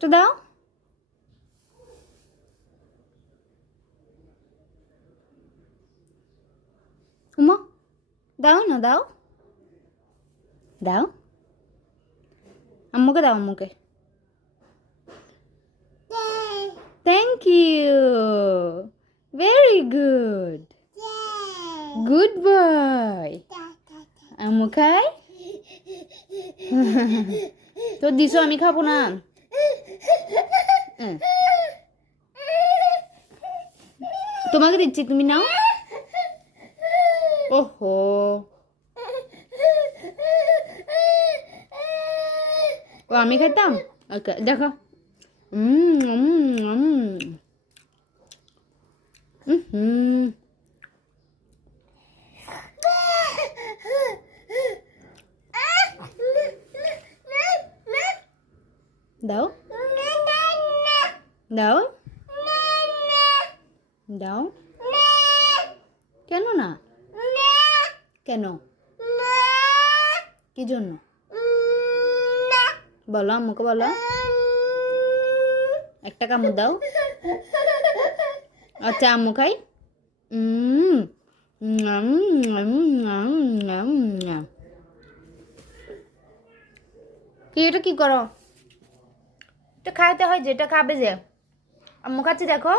একটা দাও। উমা দাও না, দাও দাও, আম্মুকে দাও, আম্মুকে। Thank you, very good, good boy. আম্মু খাই? তো দিছো, আমি খাবো না। তোমাকে দিচ্ছি, তুমি নাও। ওহো, ও আমি খেতাম। ওকে দেখো। দাও দাও দাও। কেন না? কেন? কি জন্য? বলো, আম্মুকে বলো। একটা কামড় দাও। আচ্ছা, আম্মু খাই। কি এটা কি করো? এটা খাইতে হয়, যেটা খাবে যে। আম্মু খাচ্ছি দেখো।